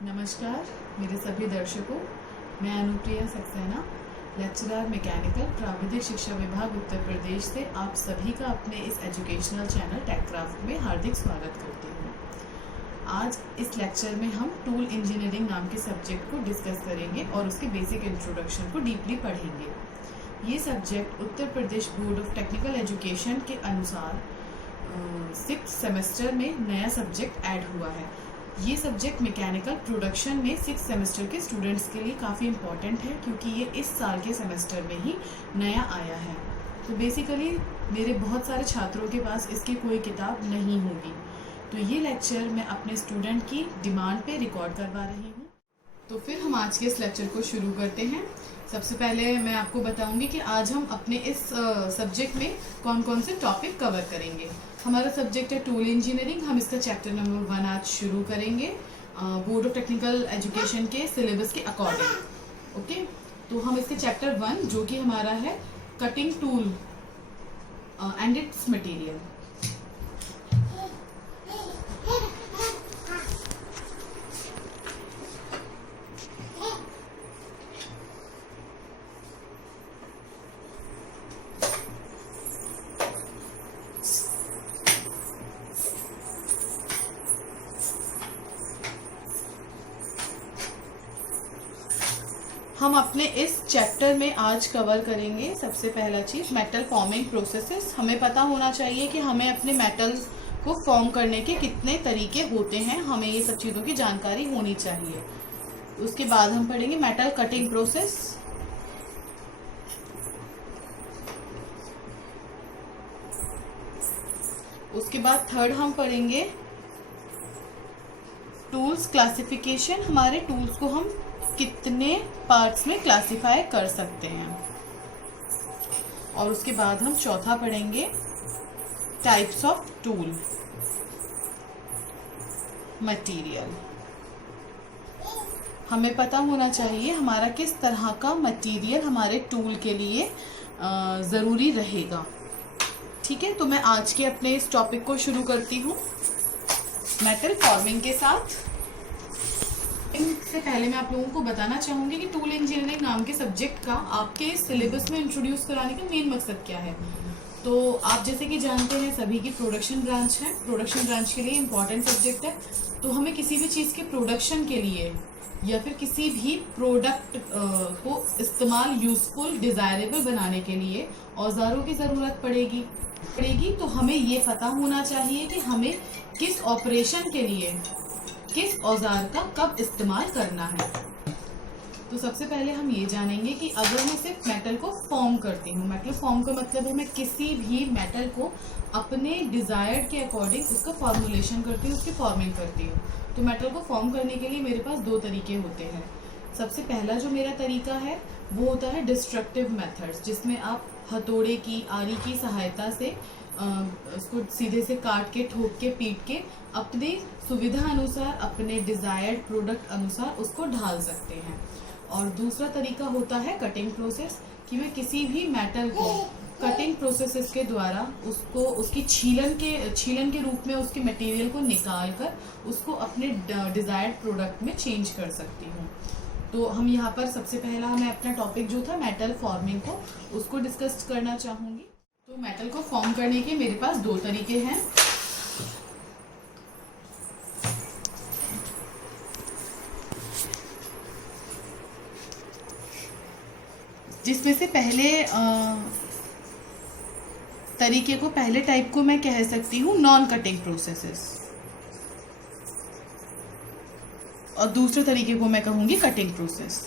नमस्कार मेरे सभी दर्शकों, मैं अनुप्रिया सक्सेना, लेक्चरर मैकेनिकल प्राविधिक शिक्षा विभाग उत्तर प्रदेश से आप सभी का अपने इस एजुकेशनल चैनल टेकक्राफ्ट में हार्दिक स्वागत करती हूँ। आज इस लेक्चर में हम टूल इंजीनियरिंग नाम के सब्जेक्ट को डिस्कस करेंगे और उसके बेसिक इंट्रोडक्शन को डीपली पढ़ेंगे। ये subject Uttar Pradesh board of technical education के अनुसार 6th सेमेस्टर में नया सब्जेक्ट ऐड हुआ है। ये सब्जेक्ट मैकेनिकल प्रोडक्शन में 6th सेमेस्टर के स्टूडेंट्स के लिए काफ़ी इम्पॉर्टेंट है क्योंकि ये इस साल के सेमेस्टर में ही नया आया है। तो बेसिकली मेरे बहुत सारे छात्रों के पास इसकी कोई किताब नहीं होगी, तो ये लेक्चर मैं अपने स्टूडेंट की डिमांड पे रिकॉर्ड करवा रही हूँ। तो फिर हम आज के इस लेक्चर को शुरू करते हैं। सबसे पहले मैं आपको बताऊंगी कि आज हम अपने इस सब्जेक्ट में कौन कौन से टॉपिक कवर करेंगे। हमारा सब्जेक्ट है टूल इंजीनियरिंग। हम इसका चैप्टर नंबर 1 आज शुरू करेंगे बोर्ड ऑफ टेक्निकल एजुकेशन के सिलेबस के अकॉर्डिंग। ओके, तो हम इसके चैप्टर 1 जो कि हमारा है cutting tool and it's material. हम अपने इस चैप्टर में आज कवर करेंगे सबसे पहला चीज़ मेटल फॉर्मिंग प्रोसेसेस। हमें पता होना चाहिए कि हमें अपने मेटल को फॉर्म करने के कितने तरीके होते हैं, हमें ये सब चीज़ों की जानकारी होनी चाहिए। उसके बाद हम पढ़ेंगे मेटल कटिंग प्रोसेस। उसके बाद थर्ड हम पढ़ेंगे टूल्स क्लासिफिकेशन। हमारे टूल्स को हम कितने पार्ट्स में क्लासिफाई कर सकते हैं। और उसके बाद हम चौथा पढ़ेंगे टाइप्स ऑफ टूल मटेरियल। हमें पता होना चाहिए हमारा किस तरह का मटेरियल हमारे टूल के लिए ज़रूरी रहेगा। ठीक है, तो मैं आज के अपने इस टॉपिक को शुरू करती हूँ मेटल फॉर्मिंग के साथ। इससे पहले मैं आप लोगों को बताना चाहूँगी कि टूल इंजीनियरिंग नाम के सब्जेक्ट का आपके सिलेबस में इंट्रोड्यूस कराने का मेन मकसद क्या है। तो आप जैसे कि जानते हैं सभी की प्रोडक्शन ब्रांच है। प्रोडक्शन ब्रांच के लिए इम्पॉर्टेंट सब्जेक्ट है। तो हमें किसी भी चीज़ के प्रोडक्शन के लिए या फिर किसी भी प्रोडक्ट को इस्तेमाल यूजफुल डिज़ायरेबल बनाने के लिए औजारों की ज़रूरत पड़ेगी। तो हमें ये पता होना चाहिए कि हमें किस ऑपरेशन के लिए किस औजार का कब इस्तेमाल करना है। तो सबसे पहले हम ये जानेंगे कि अगर मैं सिर्फ मेटल को फॉर्म करती हूँ, मेटल फॉर्म का मतलब है मैं किसी भी मेटल को अपने डिज़ायर्ड के अकॉर्डिंग उसका फॉर्मुलेशन करती हूँ, उसकी फॉर्मिंग करती हूँ। तो मेटल को फॉर्म करने के लिए मेरे पास दो तरीके होते हैं। सबसे पहला जो मेरा तरीका है वो होता है डिस्ट्रक्टिव मेथड्स, जिसमें आप हथौड़े की आरी की सहायता से उसको सीधे से काट के ठोक के पीट के अपनी सुविधा अनुसार अपने डिज़ायर्ड प्रोडक्ट अनुसार उसको ढाल सकते हैं। और दूसरा तरीका होता है कटिंग प्रोसेस, कि मैं किसी भी मेटल को कटिंग प्रोसेसेस के द्वारा उसको उसकी छीलन के रूप में उसके मटेरियल को निकाल कर उसको अपने डिज़ायर्ड प्रोडक्ट में चेंज कर सकती हूँ। तो हम यहाँ पर सबसे पहला मैं अपना टॉपिक जो था मेटल फॉर्मिंग को उसको डिस्कस करना चाहूँगी। तो मेटल को फॉर्म करने के मेरे पास दो तरीके हैं। जिसमें से पहले टाइप को मैं कह सकती हूँ नॉन कटिंग प्रोसेसेस और दूसरे तरीके को मैं कहूँगी कटिंग प्रोसेस।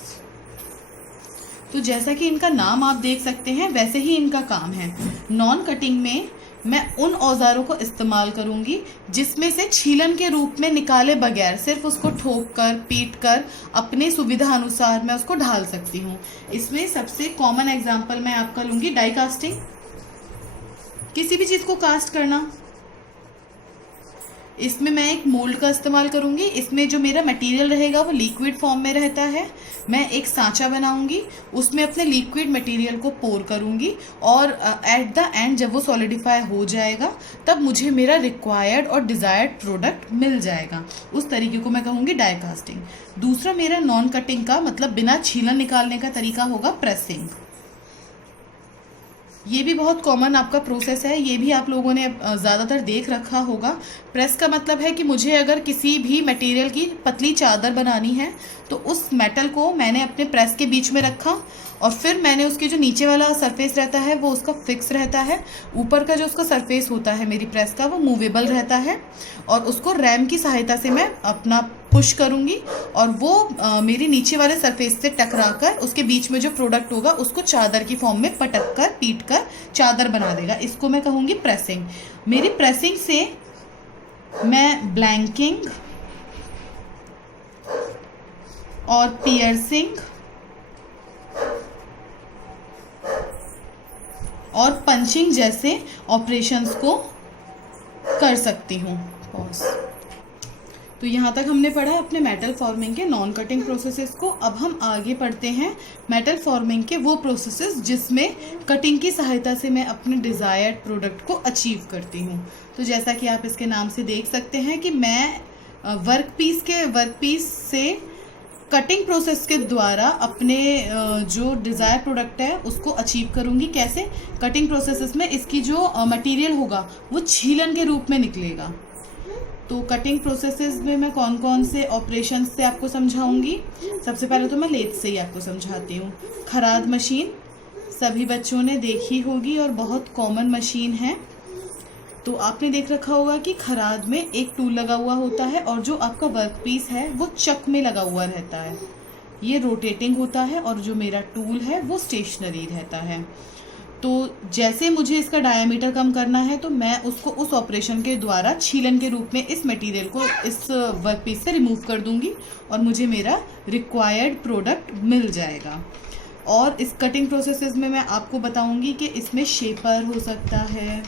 तो जैसा कि इनका नाम आप देख सकते हैं वैसे ही इनका काम है। नॉन कटिंग में मैं उन औजारों को इस्तेमाल करूंगी जिसमें से छीलन के रूप में निकाले बगैर सिर्फ उसको ठोक कर पीट कर अपने सुविधा अनुसार मैं उसको ढाल सकती हूँ। इसमें सबसे कॉमन एग्जांपल मैं आपका लूँगी डाई कास्टिंग। किसी भी चीज़ को कास्ट करना, इसमें मैं एक मोल्ड का इस्तेमाल करूंगी। इसमें जो मेरा मटेरियल रहेगा वो लिक्विड फॉर्म में रहता है। मैं एक सांचा बनाऊंगी, उसमें अपने लिक्विड मटेरियल को पोर करूंगी और एट द एंड जब वो सॉलिडिफाई हो जाएगा तब मुझे मेरा रिक्वायर्ड और डिज़ायर्ड प्रोडक्ट मिल जाएगा। उस तरीके को मैं कहूँगी डाई कास्टिंग। दूसरा मेरा नॉन कटिंग का मतलब बिना छीलन निकालने का तरीका होगा प्रेसिंग। ये भी बहुत कॉमन आपका प्रोसेस है, ये भी आप लोगों ने ज़्यादातर देख रखा होगा। प्रेस का मतलब है कि मुझे अगर किसी भी मटेरियल की पतली चादर बनानी है तो उस मेटल को मैंने अपने प्रेस के बीच में रखा और फिर मैंने उसके जो नीचे वाला सरफेस रहता है वो उसका फिक्स रहता है, ऊपर का जो उसका सरफेस होता है मेरी प्रेस का वो मूवेबल रहता है और उसको रैम की सहायता से मैं अपना पुश करूंगी और वो मेरी नीचे वाले सरफेस से टकरा कर उसके बीच में जो प्रोडक्ट होगा उसको चादर की फॉर्म में पटक कर पीट कर चादर बना देगा। इसको मैं कहूँगी प्रेसिंग। मेरी प्रेसिंग से मैं ब्लैंकिंग और पियर्सिंग और पंचिंग जैसे ऑपरेशंस को कर सकती हूँ। तो यहाँ तक हमने पढ़ा अपने मेटल फॉर्मिंग के नॉन कटिंग प्रोसेसेस को। अब हम आगे पढ़ते हैं मेटल फॉर्मिंग के वो प्रोसेसेस जिसमें कटिंग की सहायता से मैं अपने डिज़ायर्ड प्रोडक्ट को अचीव करती हूँ। तो जैसा कि आप इसके नाम से देख सकते हैं कि मैं वर्कपीस से कटिंग प्रोसेस के द्वारा अपने जो डिज़ायर प्रोडक्ट है उसको अचीव करूँगी। कैसे? कटिंग प्रोसेसेस में इसकी जो मटेरियल होगा वो छीलन के रूप में निकलेगा। तो कटिंग प्रोसेसेस में मैं कौन कौन से ऑपरेशंस से आपको समझाऊंगी। सबसे पहले तो मैं लेथ से ही आपको समझाती हूँ। खराद मशीन सभी बच्चों ने देखी होगी और बहुत कॉमन मशीन है। तो आपने देख रखा होगा कि खराद में एक टूल लगा हुआ होता है और जो आपका वर्कपीस है वो चक में लगा हुआ रहता है। ये रोटेटिंग होता है और जो मेरा टूल है वो स्टेशनरी रहता है। तो जैसे मुझे इसका डायमीटर कम करना है तो मैं उसको उस ऑपरेशन के द्वारा छीलन के रूप में इस मटेरियल को इस वर्कपीस से रिमूव कर दूंगी और मुझे मेरा रिक्वायर्ड प्रोडक्ट मिल जाएगा। और इस कटिंग प्रोसेसेस में मैं आपको बताऊंगी कि इसमें शेपर हो सकता है।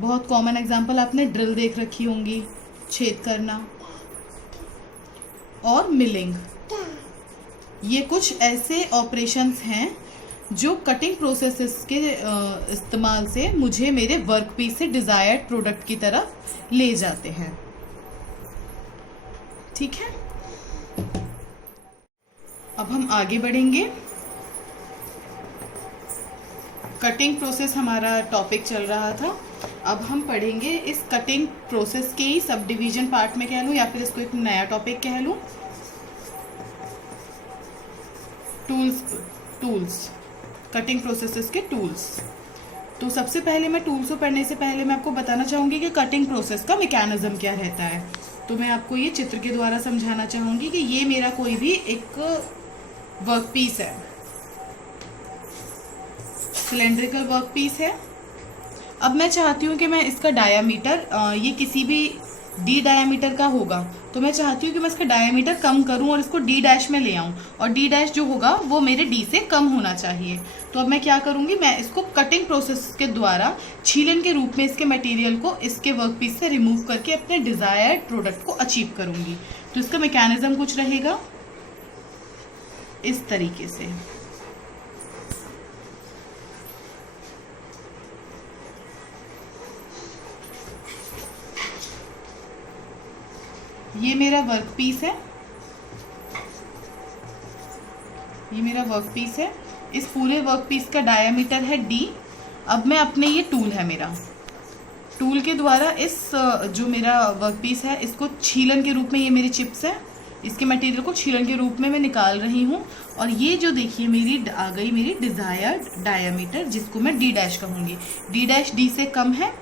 बहुत कॉमन एग्जांपल आपने ड्रिल देख रखी होंगी, छेद करना, और मिलिंग। ये कुछ ऐसे ऑपरेशंस हैं जो कटिंग प्रोसेसेस के इस्तेमाल से मुझे मेरे वर्कपीस से डिज़ायर्ड प्रोडक्ट की तरफ ले जाते हैं। ठीक है, अब हम आगे बढ़ेंगे। कटिंग प्रोसेस हमारा टॉपिक चल रहा था। अब हम पढ़ेंगे इस कटिंग प्रोसेस के ही सब डिवीजन पार्ट में कह लूँ या फिर इसको एक नया टॉपिक कह लूँ, टूल्स, कटिंग प्रोसेसेस के टूल्स। तो सबसे पहले मैं टूल्स को पढ़ने से पहले मैं आपको बताना चाहूँगी कि कटिंग प्रोसेस का मैकेनिज्म क्या रहता है। तो मैं आपको ये चित्र के द्वारा समझाना चाहूँगी कि ये मेरा कोई भी एक वर्कपीस है, सिलेंड्रिकल वर्कपीस है। अब मैं चाहती हूँ कि मैं इसका डायामीटर, ये किसी भी डी डायामीटर का होगा, तो मैं चाहती हूँ कि मैं इसका डायामीटर कम करूँ और इसको डी डैश में ले आऊँ, और डी डैश जो होगा वो मेरे डी से कम होना चाहिए। तो अब मैं क्या करूँगी, मैं इसको कटिंग प्रोसेस के द्वारा छीलन के रूप में इसके मटेरियल को इसके वर्कपीस से रिमूव करके अपने डिज़ायर्ड प्रोडक्ट को अचीव करूँगी। तो इसका मैकेनिज्म कुछ रहेगा इस तरीके से। ये मेरा वर्कपीस है, ये मेरा वर्कपीस है। इस पूरे वर्कपीस का डायामीटर है डी। अब मैं अपने, ये टूल है मेरा, टूल के द्वारा इस जो मेरा वर्कपीस है इसको छीलन के रूप में, ये मेरी चिप्स है, इसके मटेरियल को छीलन के रूप में मैं निकाल रही हूँ। और ये जो देखिए मेरी आ गई मेरी डिज़ायर्ड डायामीटर, जिसको मैं डी डैश कहूँगी। डी डैश डी से कम है,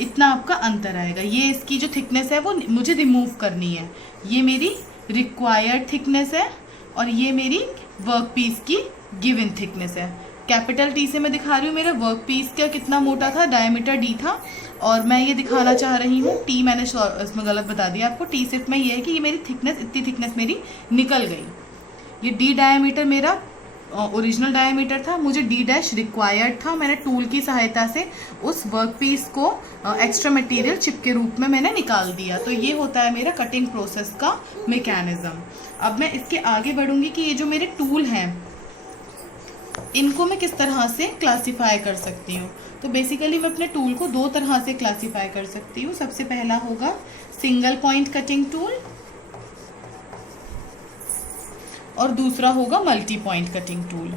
इतना आपका अंतर आएगा। ये इसकी जो थिकनेस है वो मुझे रिमूव करनी है। ये मेरी रिक्वायर्ड थिकनेस है और ये मेरी वर्कपीस की गिवन थिकनेस है। कैपिटल टी से मैं दिखा रही हूँ मेरा वर्कपीस का कितना मोटा था, डायमीटर डी था, और मैं ये दिखाना चाह रही हूँ टी, मैंने इसमें गलत बता दिया आपको। टी सिर्फ में ये है कि ये मेरी थिकनेस, इतनी थिकनेस मेरी निकल गई। ये डी डायमीटर मेरा ओरिजिनल डायमीटर था, मुझे D' रिक्वायर्ड था। मैंने टूल की सहायता से उस वर्क पीस को एक्स्ट्रा मटेरियल चिप के रूप में मैंने निकाल दिया। तो ये होता है मेरा कटिंग प्रोसेस का मैकेनिज्म। अब मैं इसके आगे बढ़ूंगी कि ये जो मेरे टूल हैं इनको मैं किस तरह से क्लासीफाई कर सकती हूँ। तो बेसिकली मैं अपने टूल को दो तरह से क्लासीफाई कर सकती हूँ। सबसे पहला होगा सिंगल पॉइंट कटिंग टूल और दूसरा होगा मल्टी पॉइंट कटिंग टूल।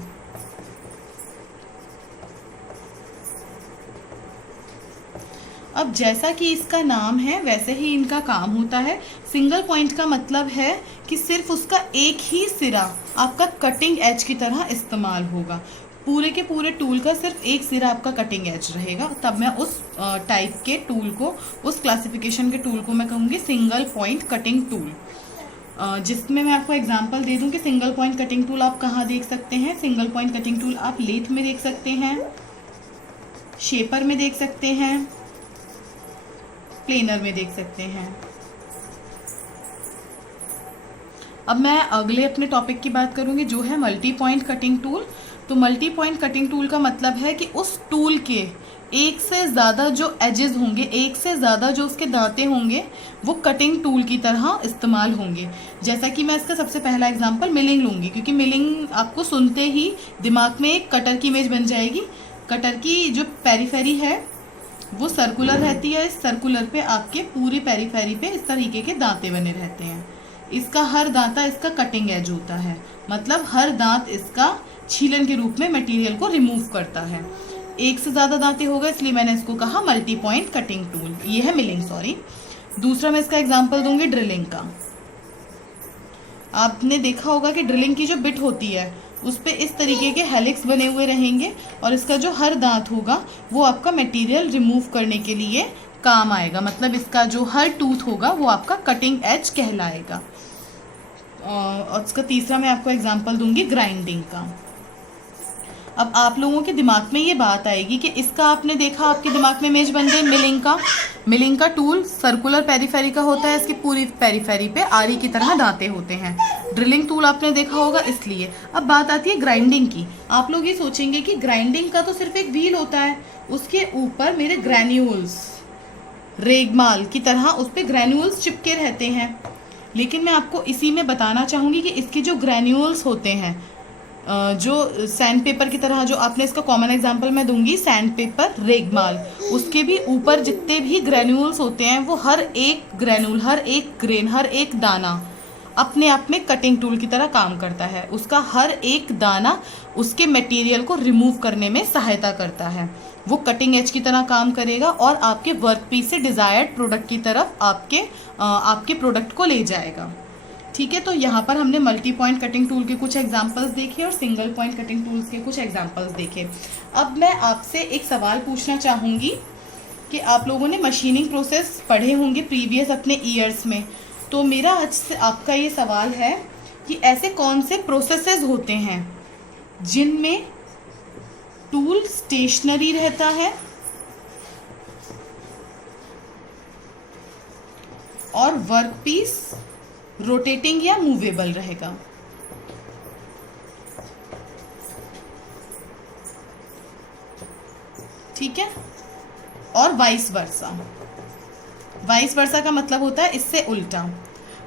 अब जैसा कि इसका नाम है वैसे ही इनका काम होता है। सिंगल पॉइंट का मतलब है कि सिर्फ उसका एक ही सिरा आपका कटिंग एज की तरह इस्तेमाल होगा। पूरे के पूरे टूल का सिर्फ एक सिरा आपका कटिंग एज रहेगा। तब मैं उस टाइप के टूल को, उस क्लासिफिकेशन के टूल को मैं कहूँगी सिंगल पॉइंट कटिंग टूल। जिसमें मैं आपको एग्जांपल दे दूं कि सिंगल पॉइंट कटिंग टूल आप कहाँ देख सकते हैं। सिंगल पॉइंट कटिंग टूल आप लेथ में देख सकते हैं, शेपर में देख सकते हैं, प्लेनर में देख सकते हैं। अब मैं अगले अपने टॉपिक की बात करूंगी जो है मल्टी पॉइंट कटिंग टूल। तो मल्टी पॉइंट कटिंग टूल का मतलब है कि उस टूल के एक से ज़्यादा जो एजेस होंगे, एक से ज़्यादा जो उसके दांते होंगे, वो कटिंग टूल की तरह इस्तेमाल होंगे। जैसा कि मैं इसका सबसे पहला एग्जांपल मिलिंग लूँगी, क्योंकि मिलिंग आपको सुनते ही दिमाग में एक कटर की इमेज बन जाएगी। कटर की जो पेरीफेरी है वो सर्कुलर रहती है। इस सर्कुलर पे आपके पूरी पेरीफेरी पे इस तरीके के दांते बने रहते हैं। इसका हर दांता इसका कटिंग एज होता है, मतलब हर दांत इसका छीलन के रूप में मटेरियल को रिमूव करता है। एक से ज़्यादा दांते होगा, इसलिए मैंने इसको कहा मल्टी पॉइंट कटिंग टूल। ये है मिलिंग, सॉरी। दूसरा मैं इसका एग्जांपल दूंगी ड्रिलिंग का। आपने देखा होगा कि ड्रिलिंग की जो बिट होती है उस पे इस तरीके के हेलिक्स बने हुए रहेंगे और इसका जो हर दांत होगा वो आपका मटेरियल रिमूव करने के लिए काम आएगा। मतलब इसका जो हर टूथ होगा वो आपका कटिंग एज कहलाएगा। और इसका तीसरा मैं आपको एग्जांपल दूंगी ग्राइंडिंग का। अब आप लोगों के दिमाग में ये बात आएगी कि इसका आपने देखा, आपके दिमाग में इमेज बन गई मिलिंग का। मिलिंग का टूल सर्कुलर पेरीफेरी का होता है, इसकी पूरी पेरीफेरी पे आरी की तरह दांते होते हैं। ड्रिलिंग टूल आपने देखा होगा इसलिए। अब बात आती है ग्राइंडिंग की। आप लोग ये सोचेंगे कि ग्राइंडिंग का तो सिर्फ एक व्हील होता है, उसके ऊपर मेरे ग्रैन्यूल्स रेगमाल की तरह उस पर ग्रैन्यूल्स चिपके रहते हैं। लेकिन मैं आपको इसी में बताना चाहूँगी कि इसके जो ग्रैन्यूल्स होते हैं, जो सैंड पेपर की तरह, जो आपने इसका कॉमन एग्जांपल मैं दूंगी सैंड पेपर, रेगमाल, उसके भी ऊपर जितने भी ग्रैन्यूल्स होते हैं वो हर एक ग्रैन्यूल, हर एक ग्रेन, हर एक दाना अपने आप में कटिंग टूल की तरह काम करता है। उसका हर एक दाना उसके मटेरियल को रिमूव करने में सहायता करता है। वो कटिंग एज की तरह काम करेगा और आपके वर्क पीस से डिज़ायर्ड प्रोडक्ट की तरफ आपके प्रोडक्ट को ले जाएगा। ठीक है, तो यहाँ पर हमने मल्टी पॉइंट कटिंग टूल के कुछ एग्जांपल्स देखे और सिंगल पॉइंट कटिंग टूल्स के कुछ एग्जांपल्स देखे। अब मैं आपसे एक सवाल पूछना चाहूँगी कि आप लोगों ने मशीनिंग प्रोसेस पढ़े होंगे प्रीवियस अपने ईयर्स में। तो मेरा आज से आपका ये सवाल है कि ऐसे कौन से प्रोसेसेस होते हैं जिनमें टूल स्टेशनरी रहता है और वर्क पीस रोटेटिंग या मूवेबल रहेगा। ठीक है, और वाइस वर्सा। वाइस वर्सा का मतलब होता है इससे उल्टा।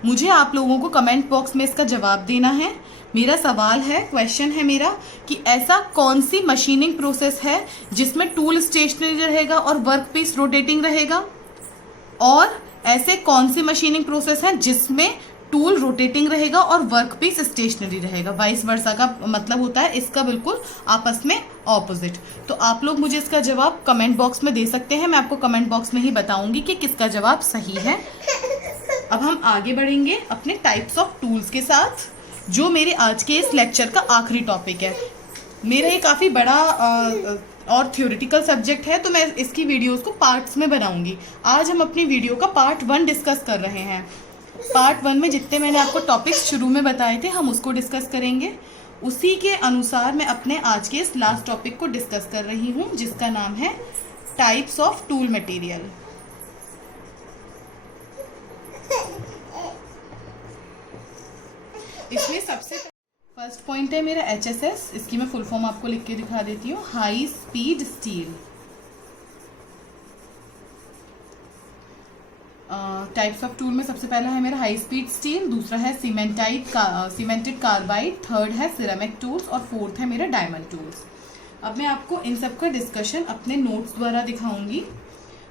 मुझे आप लोगों को कमेंट बॉक्स में इसका जवाब देना है। मेरा सवाल है, क्वेश्चन है मेरा कि ऐसा कौन सी मशीनिंग प्रोसेस है जिसमें टूल स्टेशनरी रहेगा और वर्क पीस रोटेटिंग रहेगा, और ऐसे कौन सी मशीनिंग प्रोसेस है जिसमें टूल रोटेटिंग रहेगा और वर्क पीस स्टेशनरी रहेगा। वाइस वर्सा का मतलब होता है इसका बिल्कुल आपस में ऑपोजिट। तो आप लोग मुझे इसका जवाब कमेंट बॉक्स में दे सकते हैं। मैं आपको कमेंट बॉक्स में ही बताऊंगी कि किसका जवाब सही है। अब हम आगे बढ़ेंगे अपने टाइप्स ऑफ टूल्स के साथ, जो मेरे आज के इस लेक्चर का आखिरी टॉपिक है। मेरा ये काफ़ी बड़ा और थ्योरेटिकल सब्जेक्ट है, तो मैं इसकी वीडियोस को पार्ट्स में बनाऊंगी। आज हम अपनी वीडियो का पार्ट 1 डिस्कस कर रहे हैं। पार्ट 1 में जितने मैंने आपको टॉपिक्स शुरू में बताए थे हम उसको डिस्कस करेंगे। उसी के अनुसार मैं अपने आज के इस लास्ट टॉपिक को डिस्कस कर रही हूँ, जिसका नाम है टाइप्स ऑफ टूल मटेरियल। इसमें सबसे फर्स्ट पॉइंट है मेरा HSS, इसकी मैं फुल फॉर्म आपको लिख के दिखा देती हूँ, high speed steel. Types of tool में सबसे पहला है मेरा हाई स्पीड स्टील, दूसरा है सीमेंटेड कार्बाइड, थर्ड है सिरेमिक टूल्स और फोर्थ है मेरा डायमंड टूल्स। अब मैं आपको इन सब का डिस्कशन अपने नोट्स द्वारा दिखाऊंगी।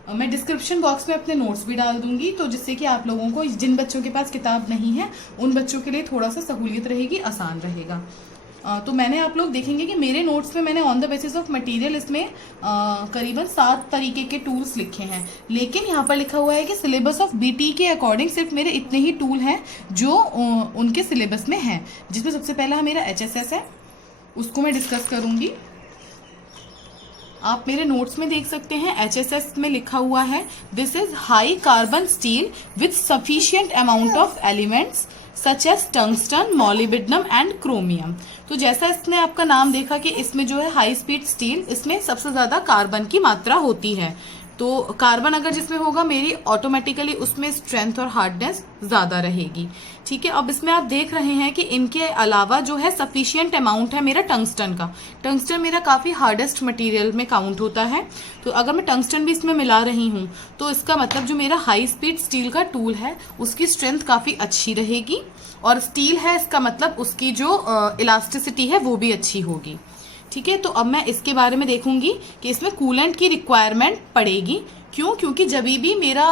मैं डिस्क्रिप्शन बॉक्स में अपने नोट्स भी डाल दूंगी, तो जिससे कि आप लोगों को, जिन बच्चों के पास किताब नहीं है उन बच्चों के लिए थोड़ा सा सहूलियत रहेगी, आसान रहेगा। तो मैंने, आप लोग देखेंगे कि मेरे नोट्स में मैंने on the basis of material इसमें करीबन 7 तरीके के टूल्स लिखे हैं, लेकिन यहाँ पर लिखा हुआ है कि सिलेबस ऑफ BT के अकॉर्डिंग सिर्फ मेरे इतने ही टूल हैं जो उनके सिलेबस में हैं, जिसमें सबसे पहला मेरा HSS है, उसको मैं डिस्कस करूँगी। आप मेरे नोट्स में देख सकते हैं HSS में लिखा हुआ है, this is high carbon steel with sufficient amount of elements such as tungsten, molybdenum and chromium. तो जैसा इसने आपका नाम देखा कि इसमें जो है हाई स्पीड स्टील, इसमें सबसे ज्यादा कार्बन की मात्रा होती है, तो कार्बन अगर जिसमें होगा मेरी ऑटोमेटिकली उसमें स्ट्रेंथ और हार्डनेस ज्यादा रहेगी। ठीक है, अब इसमें आप देख रहे हैं कि इनके अलावा जो है सफिशिएंट अमाउंट है मेरा टंगस्टन का। टंगस्टन मेरा काफी हार्डेस्ट मटेरियल में काउंट होता है, तो अगर मैं टंगस्टन भी इसमें मिला रही हूँ तो इसका मतलब जो मेरा हाई स्पीड स्टील का टूल है उसकी स्ट्रेंथ काफी अच्छी रहेगी, और स्टील है इसका मतलब उसकी जो इलास्टिसिटी है वो भी अच्छी होगी। ठीक है, तो अब मैं इसके बारे में देखूंगी कि इसमें कूलेंट की रिक्वायरमेंट पड़ेगी। क्यों? क्योंकि जब भी मेरा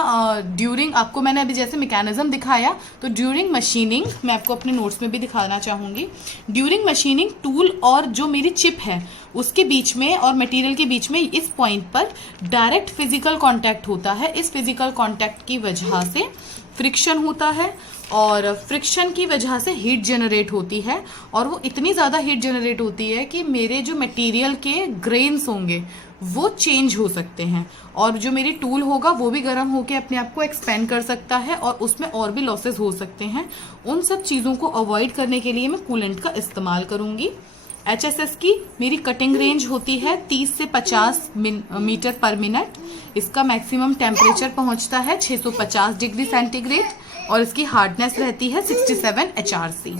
ड्यूरिंग, आपको मैंने अभी जैसे मैकेनिज्म दिखाया, तो ड्यूरिंग मशीनिंग, मैं आपको अपने नोट्स में भी दिखाना चाहूंगी, ड्यूरिंग मशीनिंग टूल और जो मेरी चिप है उसके बीच में और मटेरियल के बीच में इस पॉइंट पर डायरेक्ट फिजिकल कांटेक्ट होता है। इस फिजिकल कांटेक्ट की वजह से फ्रिक्शन होता है, और फ्रिक्शन की वजह से हीट जनरेट होती है, और वो इतनी ज़्यादा हीट जनरेट होती है कि मेरे जो मटेरियल के ग्रेन्स होंगे वो चेंज हो सकते हैं, और जो मेरी टूल होगा वो भी गर्म होकर अपने आप को एक्सपेंड कर सकता है, और उसमें और भी लॉसेस हो सकते हैं। उन सब चीज़ों को अवॉइड करने के लिए मैं कूलेंट का इस्तेमाल करूंगी। HSS की मेरी कटिंग रेंज होती है 30 से 50 मीटर पर मिनट। इसका मैक्सिमम टेम्परेचर पहुंचता है 650 डिग्री सेंटीग्रेड, और इसकी हार्डनेस रहती है 67 HRC।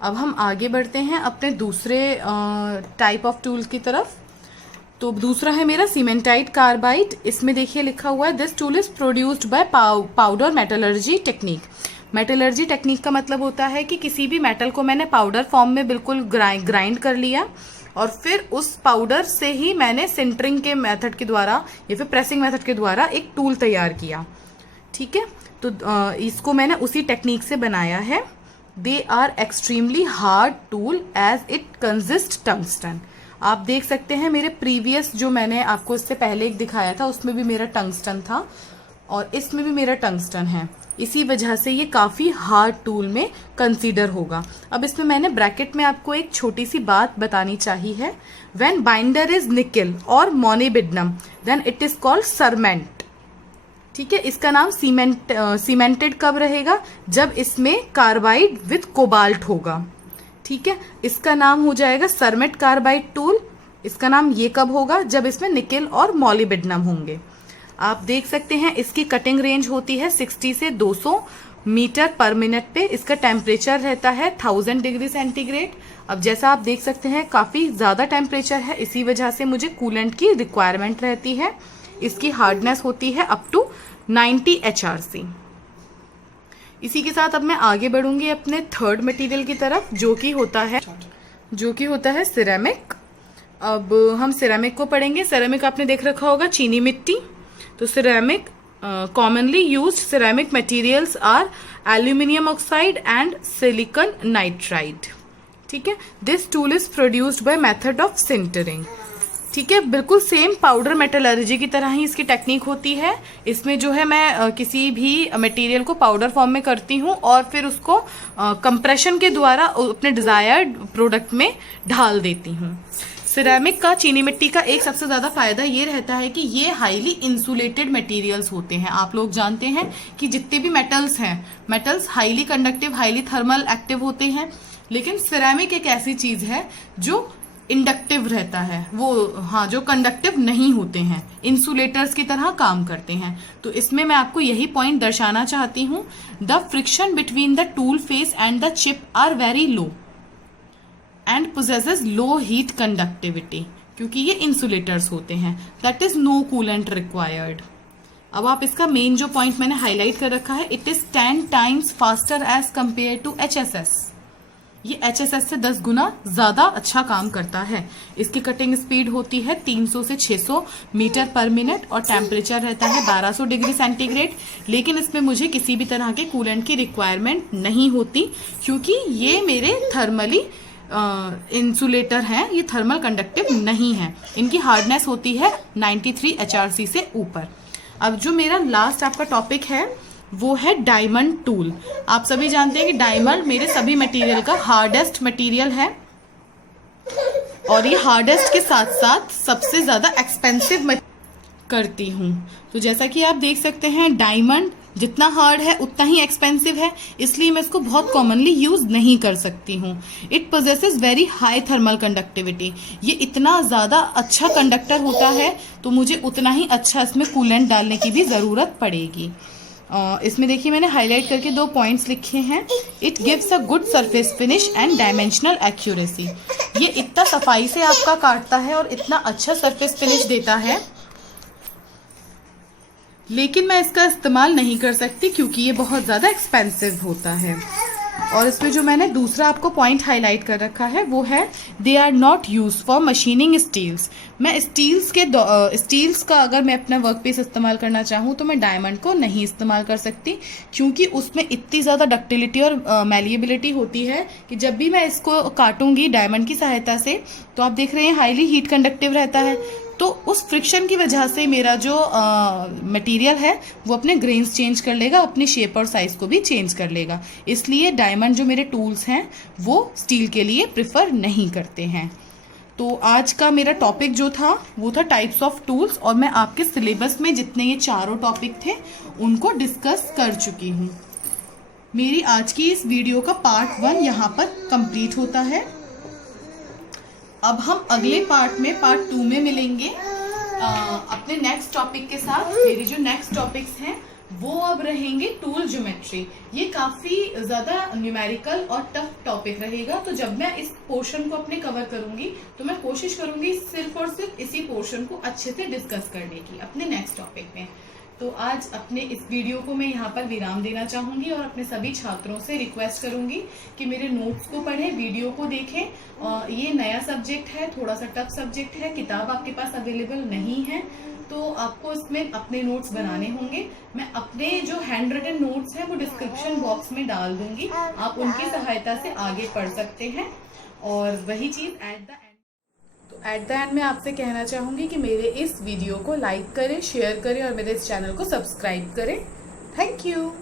अब हम आगे बढ़ते हैं अपने दूसरे टाइप ऑफ टूल की तरफ। तो दूसरा है मेरा सीमेंटाइड कार्बाइड। इसमें देखिए लिखा हुआ है, this tool is produced bye powder metallurgy technique. Metallurgy technique का मतलब होता है कि किसी भी मेटल को मैंने पाउडर फॉर्म में बिल्कुल ग्राइंड कर लिया, और फिर उस पाउडर से ही मैंने सिंटरिंग के मेथड के द्वारा या फिर प्रेसिंग मेथड के द्वारा एक टूल तैयार किया। ठीक है, तो इसको मैंने उसी टेक्निक से बनाया है। They are extremely hard tool as it consist tungsten. आप देख सकते हैं मेरे प्रीवियस जो मैंने आपको इससे पहले एक दिखाया था उसमें भी मेरा टंगस्टन था, और इसमें भी मेरा टंगस्टन है, इसी वजह से ये काफी हार्ड टूल में कंसीडर होगा। अब इसमें मैंने ब्रैकेट में आपको एक छोटी सी बात बतानी चाहिए है, व्हेन बाइंडर इज निकल और molybdenum then it is called cermet. ठीक है, इसका नाम सीमेंटेड कब रहेगा? जब इसमें कार्बाइड विथ कोबाल्ट होगा। ठीक है, इसका नाम हो जाएगा सरमेट कार्बाइड टूल। इसका नाम ये कब होगा? जब इसमें निकल और मोलिब्डेनम होंगे। आप देख सकते हैं इसकी कटिंग रेंज होती है 60 से 200 मीटर पर मिनट पे। इसका टेम्परेचर रहता है 1000 डिग्री सेंटीग्रेड। अब जैसा आप देख सकते हैं काफी ज्यादा टेम्परेचर है, इसी वजह से मुझे कूलेंट की रिक्वायरमेंट रहती है। इसकी हार्डनेस होती है अप टू 90 HRC। इसी के साथ अब मैं आगे बढ़ूंगी अपने थर्ड मटेरियल की तरफ, जो कि होता है सिरेमिक। अब हम सिरेमिक को पढ़ेंगे। सिरेमिक आपने देख रखा होगा, चीनी मिट्टी। तो ceramic commonly used ceramic materials are aluminium oxide and silicon nitride. ठीक है, this tool is produced by method of sintering. ठीक है, बिल्कुल सेम पाउडर मेटलर्जी की तरह ही इसकी टेक्निक होती है। इसमें जो है मैं किसी भी मटेरियल को पाउडर फॉर्म में करती हूँ और फिर उसको कंप्रेशन के द्वारा अपने डिजायर्ड प्रोडक्ट में ढाल देती हूँ। सिरेमिक का, चीनी मिट्टी का एक सबसे ज्यादा फायदा ये रहता है कि ये हाईली इंसुलेटेड मटेरियल्स होते हैं। आप लोग जानते हैं कि जितने भी मेटल्स हैं, metals highly conductive, highly thermal active होते हैं, लेकिन सिरेमिक एक ऐसी चीज है जो इंडक्टिव रहता है, वो जो कंडक्टिव नहीं होते हैं, इंसुलेटर्स की तरह काम करते हैं। तो इसमें मैं आपको यही पॉइंट दर्शाना चाहती हूँ, the friction between the tool face and the chip are very low. And possesses low heat conductivity, क्योंकि ये इंसुलेटर्स होते हैं। That is no coolant required. अब आप इसका मेन जो पॉइंट मैंने हाईलाइट कर रखा है, it is 10 times faster as compare to HSS। ये HSS से 10 गुना ज्यादा अच्छा काम करता है। इसकी कटिंग स्पीड होती है 300 से 600 मीटर पर मिनट और टेम्परेचर रहता है 1200 डिग्री सेंटीग्रेड। लेकिन इसमें मुझे किसी भी तरह के कूलेंट की रिक्वायरमेंट नहीं होती, क्योंकि ये मेरे थर्मली इंसुलेटर हैं, ये थर्मल कंडक्टिव नहीं है। इनकी हार्डनेस होती है 93 HRC से ऊपर। अब जो मेरा लास्ट आपका टॉपिक है वो है डायमंड टूल। आप सभी जानते हैं कि डायमंड मेरे सभी मटेरियल का हार्डेस्ट मटेरियल है और ये हार्डेस्ट के साथ साथ सबसे ज्यादा एक्सपेंसिव करती हूँ। तो जैसा कि आप देख सकते हैं, डायमंड जितना हार्ड है उतना ही एक्सपेंसिव है, इसलिए मैं इसको बहुत कॉमनली यूज नहीं कर सकती हूँ। It possesses very high thermal conductivity. ये इतना ज़्यादा अच्छा कंडक्टर होता है तो मुझे उतना ही अच्छा इसमें कूलेंट डालने की भी ज़रूरत पड़ेगी। इसमें देखिए मैंने हाईलाइट करके 2 पॉइंट्स लिखे हैं। It gives a good surface finish and dimensional accuracy. ये इतना सफाई से आपका काटता है और इतना अच्छा सरफेस फिनिश देता है, लेकिन मैं इसका इस्तेमाल नहीं कर सकती क्योंकि ये बहुत ज़्यादा एक्सपेंसिव होता है। और इसमें जो मैंने दूसरा आपको पॉइंट हाईलाइट कर रखा है वो है they are not use for machining steels. मैं स्टील्स का अगर मैं अपना वर्क पीस इस्तेमाल करना चाहूँ तो मैं डायमंड को नहीं इस्तेमाल कर सकती, क्योंकि उसमें इतनी ज़्यादा डक्टिलिटी और मैलिएबिलिटी होती है कि जब भी मैं इसको काटूंगी डायमंड की सहायता से, तो आप देख रहे हैं हाईली हीट कंडक्टिव रहता है, तो उस फ्रिक्शन की वजह से मेरा जो मटेरियल है वो अपने ग्रेन्स चेंज कर लेगा, अपनी शेप और साइज को भी चेंज कर लेगा। इसलिए डायमंड जो मेरे टूल्स हैं वो स्टील के लिए प्रिफर नहीं करते हैं। तो आज का मेरा टॉपिक जो था वो था टाइप्स ऑफ टूल्स, और मैं आपके सिलेबस में जितने ये चारों टॉपिक थे उनको डिस्कस कर चुकी हूँ। मेरी आज की इस वीडियो का पार्ट 1 यहाँ पर कंप्लीट होता है। अब हम अगले पार्ट में, पार्ट 2 में मिलेंगे अपने नेक्स्ट टॉपिक के साथ। मेरी जो नेक्स्ट टॉपिक्स हैं वो अब रहेंगे टूल ज्योमेट्री। ये काफी ज्यादा न्यूमेरिकल और टफ टॉपिक रहेगा, तो जब मैं इस पोर्शन को अपने कवर करूंगी तो मैं कोशिश करूंगी सिर्फ और सिर्फ इसी पोर्शन को अच्छे से डिस्कस करने की अपने नेक्स्ट टॉपिक में। तो आज अपने इस वीडियो को मैं यहाँ पर विराम देना चाहूंगी और अपने सभी छात्रों से रिक्वेस्ट करूंगी कि मेरे नोट्स को पढ़ें, वीडियो को देखें। और ये नया सब्जेक्ट है, थोड़ा सा टफ सब्जेक्ट है, किताब आपके पास अवेलेबल नहीं है तो आपको इसमें अपने नोट्स बनाने होंगे। मैं अपने जो हैंड रिटन नोट्स हैं वो डिस्क्रिप्शन बॉक्स में डाल दूंगी, आप उनकी सहायता से आगे पढ़ सकते हैं। और वही चीज़ एट द एंड मैं आपसे कहना चाहूँगी कि मेरे इस वीडियो को लाइक करें, शेयर करें और मेरे इस चैनल को सब्सक्राइब करें। Thank you.